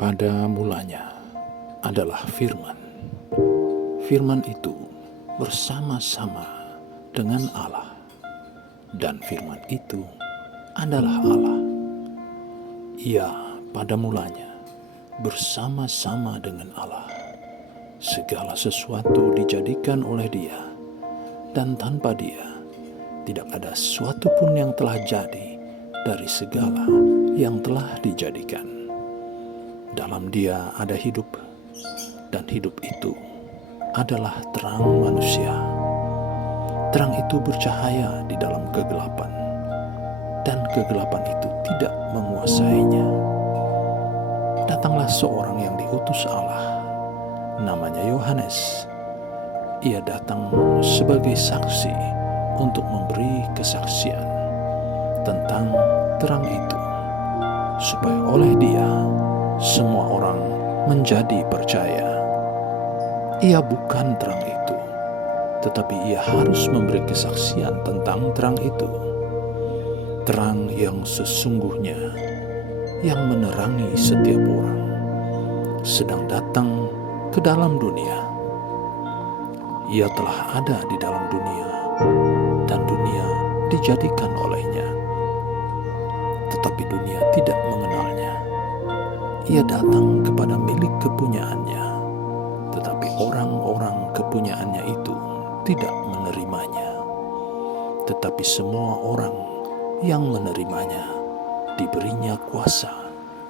Pada mulanya adalah Firman. Firman itu bersama-sama dengan Allah, dan Firman itu adalah Allah. Ia pada mulanya bersama-sama dengan Allah. Segala sesuatu dijadikan oleh Dia, dan tanpa Dia tidak ada sesuatu pun yang telah jadi dari segala yang telah dijadikan. Dalam Dia ada hidup, dan hidup itu adalah terang manusia. Terang itu bercahaya di dalam kegelapan, dan kegelapan itu tidak menguasainya. Datanglah seorang yang diutus Allah, namanya Yohanes. Ia datang sebagai saksi untuk memberi kesaksian tentang terang itu, supaya oleh Dia semua orang menjadi percaya. Ia bukan terang itu, tetapi ia harus memberi kesaksian tentang terang itu. Terang yang sesungguhnya, yang menerangi setiap orang, sedang datang ke dalam dunia. Ia telah ada di dalam dunia, dan dunia dijadikan olehnya, tetapi dunia tidak mengenalnya. Ia datang kepada milik kepunyaannya, tetapi orang-orang kepunyaannya itu tidak menerimanya. Tetapi semua orang yang menerimanya diberinya kuasa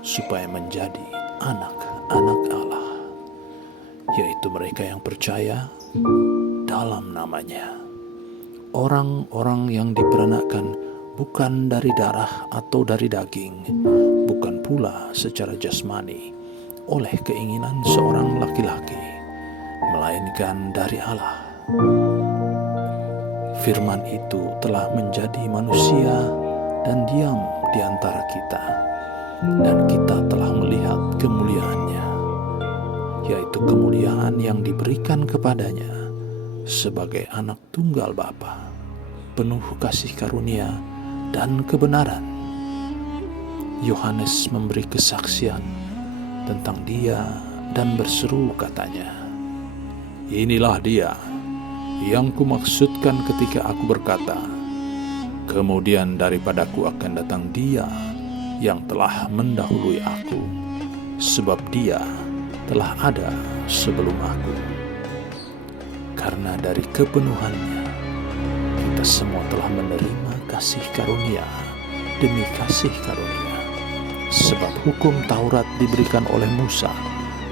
supaya menjadi anak-anak Allah, yaitu mereka yang percaya dalam namanya. Orang-orang yang diperanakkan bukan dari darah atau dari daging, bukan pula secara jasmani oleh keinginan seorang laki-laki, melainkan dari Allah. Firman itu telah menjadi manusia dan diam di antara kita, dan kita telah melihat kemuliaannya, yaitu kemuliaan yang diberikan kepadanya sebagai anak tunggal Bapa, penuh kasih karunia dan kebenaran. Yohanes memberi kesaksian tentang Dia dan berseru katanya, "Inilah Dia yang kumaksudkan ketika aku berkata, kemudian daripadaku akan datang Dia yang telah mendahului aku, sebab Dia telah ada sebelum aku." Karena dari kepenuhannya kita semua telah menerima kasih karunia demi kasih karunia. Sebab hukum Taurat diberikan oleh Musa,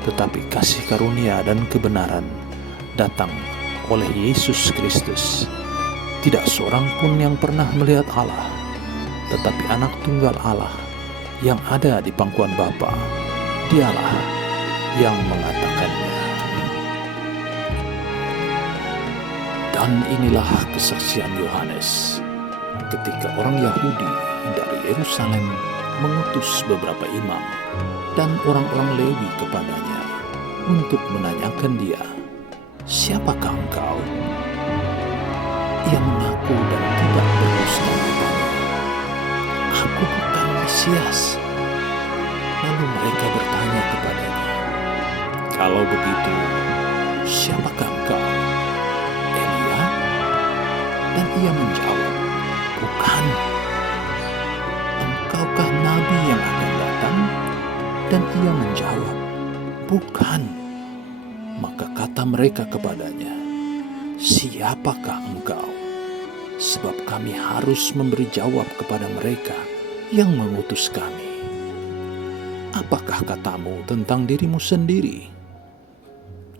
tetapi kasih karunia dan kebenaran datang oleh Yesus Kristus. Tidak seorang pun yang pernah melihat Allah, tetapi anak tunggal Allah yang ada di pangkuan Bapa, Dialah yang mengatakannya. Dan inilah kesaksian Yohanes ketika orang Yahudi dari Yerusalem mengutus beberapa imam dan orang-orang Lewi kepadanya untuk menanyakan dia, "Siapakah engkau?" Ia mengaku dan tidak berdusta rupanya, "Aku bukan Mesias." Lalu mereka bertanya kepadanya, "Kalau begitu, siapakah engkau? Elia?" Dan ia menjawab, "Bukan." "Engkaukah nabi yang akan datang?" Dan ia menjawab, "Bukan." Maka kata mereka kepadanya, "Siapakah engkau? Sebab kami harus memberi jawab kepada mereka yang mengutus kami. Apakah katamu tentang dirimu sendiri?"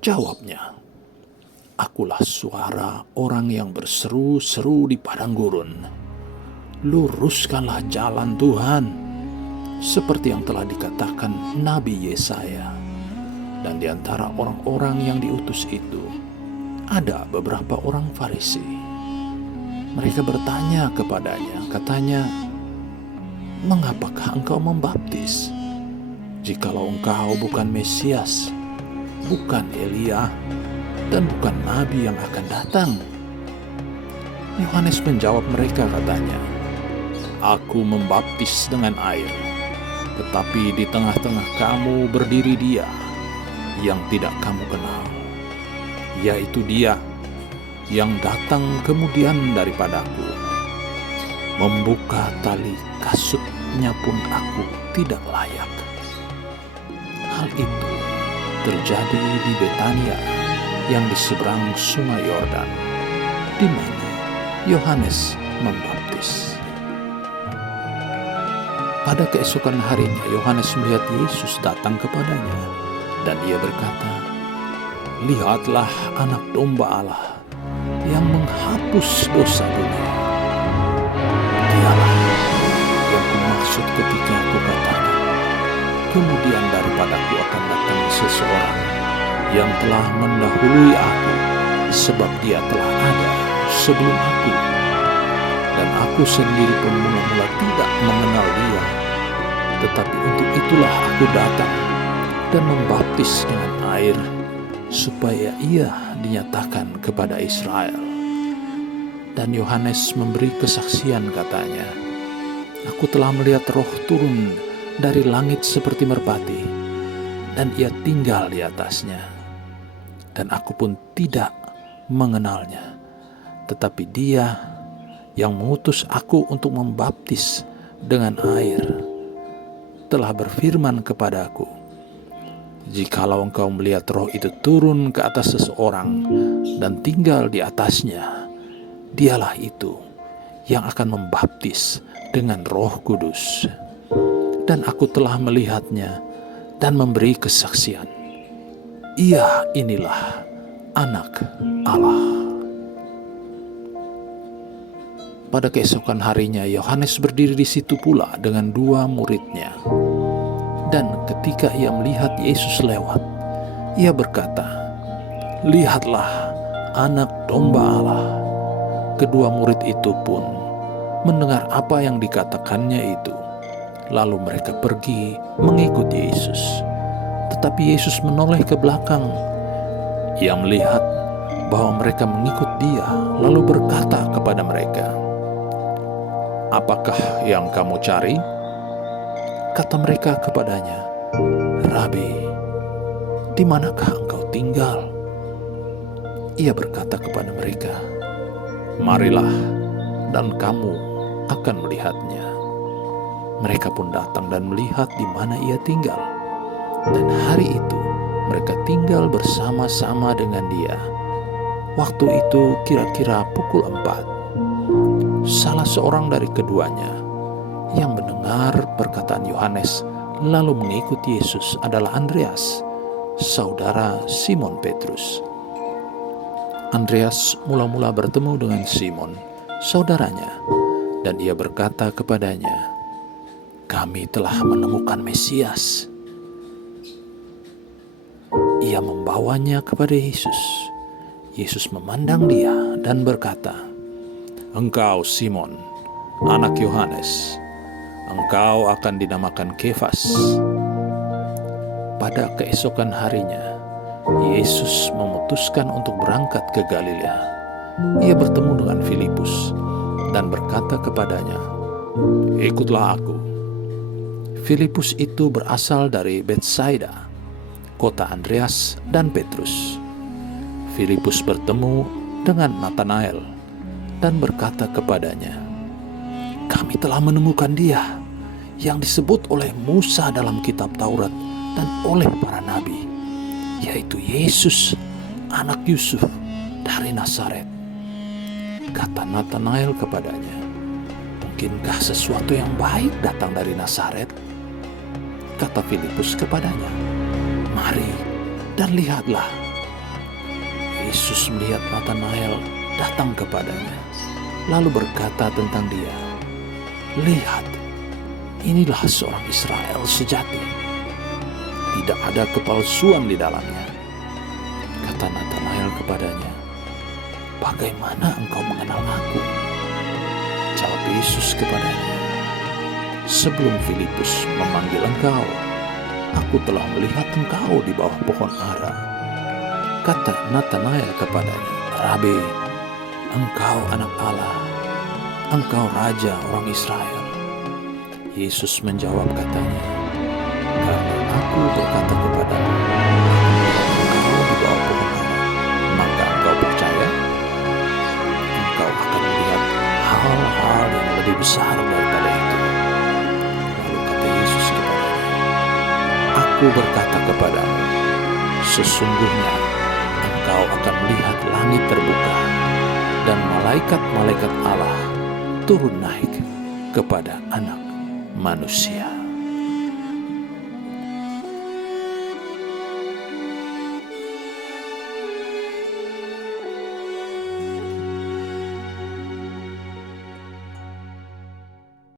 Jawabnya, "Akulah suara orang yang berseru-seru di padang gurun, luruskanlah jalan Tuhan, seperti yang telah dikatakan Nabi Yesaya." Dan di antara orang-orang yang diutus itu ada beberapa orang Farisi. Mereka bertanya kepadanya, katanya, "Mengapakah engkau membaptis, jikalau engkau bukan Mesias, bukan Elia, dan bukan nabi yang akan datang?" Yohanes menjawab mereka katanya, "Aku membaptis dengan air, Tetapi di tengah-tengah kamu berdiri Dia yang tidak kamu kenal, yaitu Dia yang datang kemudian daripadaku. Membuka tali kasutnya pun aku tidak layak. Hal itu terjadi di Betania yang di seberang sungai Yordan, di mana Yohanes membaptis. Pada keesokan harinya Yohanes melihat Yesus datang kepadanya, dan ia berkata, "Lihatlah anak domba Allah yang menghapus dosa dunia. Dialah yang kumaksud ketika aku katakan, kemudian daripadaku akan datang seseorang yang telah mendahului aku, sebab Dia telah ada sebelum aku. Dan aku sendiri pun mula-mula tidak mengenal Dia, tetapi untuk itulah aku datang dan membaptis dengan air, supaya Ia dinyatakan kepada Israel." Dan Yohanes memberi kesaksian, katanya, "Aku telah melihat Roh turun dari langit seperti merpati, dan Ia tinggal di atasnya. Dan aku pun tidak mengenalnya, tetapi Dia yang mengutus aku untuk membaptis dengan air telah berfirman kepadaku, jikalau engkau melihat Roh itu turun ke atas seseorang dan tinggal di atasnya, Dialah itu yang akan membaptis dengan Roh Kudus. Dan aku telah melihatnya dan memberi kesaksian. Ia inilah Anak Allah." Pada keesokan harinya Yohanes berdiri di situ pula dengan 2 muridnya. Dan ketika ia melihat Yesus lewat, ia berkata, "Lihatlah Anak Domba Allah." Kedua murid itu pun mendengar apa yang dikatakannya itu. Lalu mereka pergi mengikut Yesus. Tetapi Yesus menoleh ke belakang. Ia melihat bahwa mereka mengikut Dia, lalu berkata kepada mereka, "Apakah yang kamu cari?" Kata mereka kepadanya, "Rabi, di manakah engkau tinggal?" Ia berkata kepada mereka, "Marilah, dan kamu akan melihatnya." Mereka pun datang dan melihat di mana Ia tinggal. Dan hari itu mereka tinggal bersama-sama dengan Dia. Waktu itu kira-kira pukul 4. Salah seorang dari keduanya yang mendengar perkataan Yohanes lalu mengikut Yesus adalah Andreas, saudara Simon Petrus. Andreas mula-mula bertemu dengan Simon, saudaranya, dan ia berkata kepadanya, "Kami telah menemukan Mesias." Ia membawanya kepada Yesus. Yesus memandang dia dan berkata, "Engkau Simon, anak Yohanes, engkau akan dinamakan Kefas." Pada keesokan harinya, Yesus memutuskan untuk berangkat ke Galilea. Ia bertemu dengan Filipus dan berkata kepadanya, "Ikutlah aku." Filipus itu berasal dari Betsaida, kota Andreas dan Petrus. Filipus bertemu dengan Natanael dan berkata kepadanya, "Kami telah menemukan Dia yang disebut oleh Musa dalam kitab Taurat dan oleh para nabi, yaitu Yesus, anak Yusuf dari Nazaret." Kata Natanael kepadanya, "Mungkinkah sesuatu yang baik datang dari Nazaret?" Kata Filipus kepadanya, "Mari dan lihatlah." Yesus melihat Natanael datang kepadanya, lalu berkata tentang dia, "Lihat, inilah seorang Israel sejati. Tidak ada kepalsuan di dalamnya." Kata Natanael kepadanya, "Bagaimana engkau mengenal aku?" Jawab Yesus kepadanya, "Sebelum Filipus memanggil engkau, aku telah melihat engkau di bawah pohon ara." Kata Natanael kepadanya, "Rabi, engkau anak Allah, engkau raja orang Israel." Yesus menjawab katanya, Karena aku berkata kepadamu, engkau di bawah pohon ara, maka engkau percaya? Engkau akan melihat hal-hal yang lebih besar daripada itu. Lalu kata Yesus kepadanya, aku berkata kepadamu, sesungguhnya engkau akan melihat langit terbuka dan malaikat-malaikat Allah turun naik kepada Anak Manusia.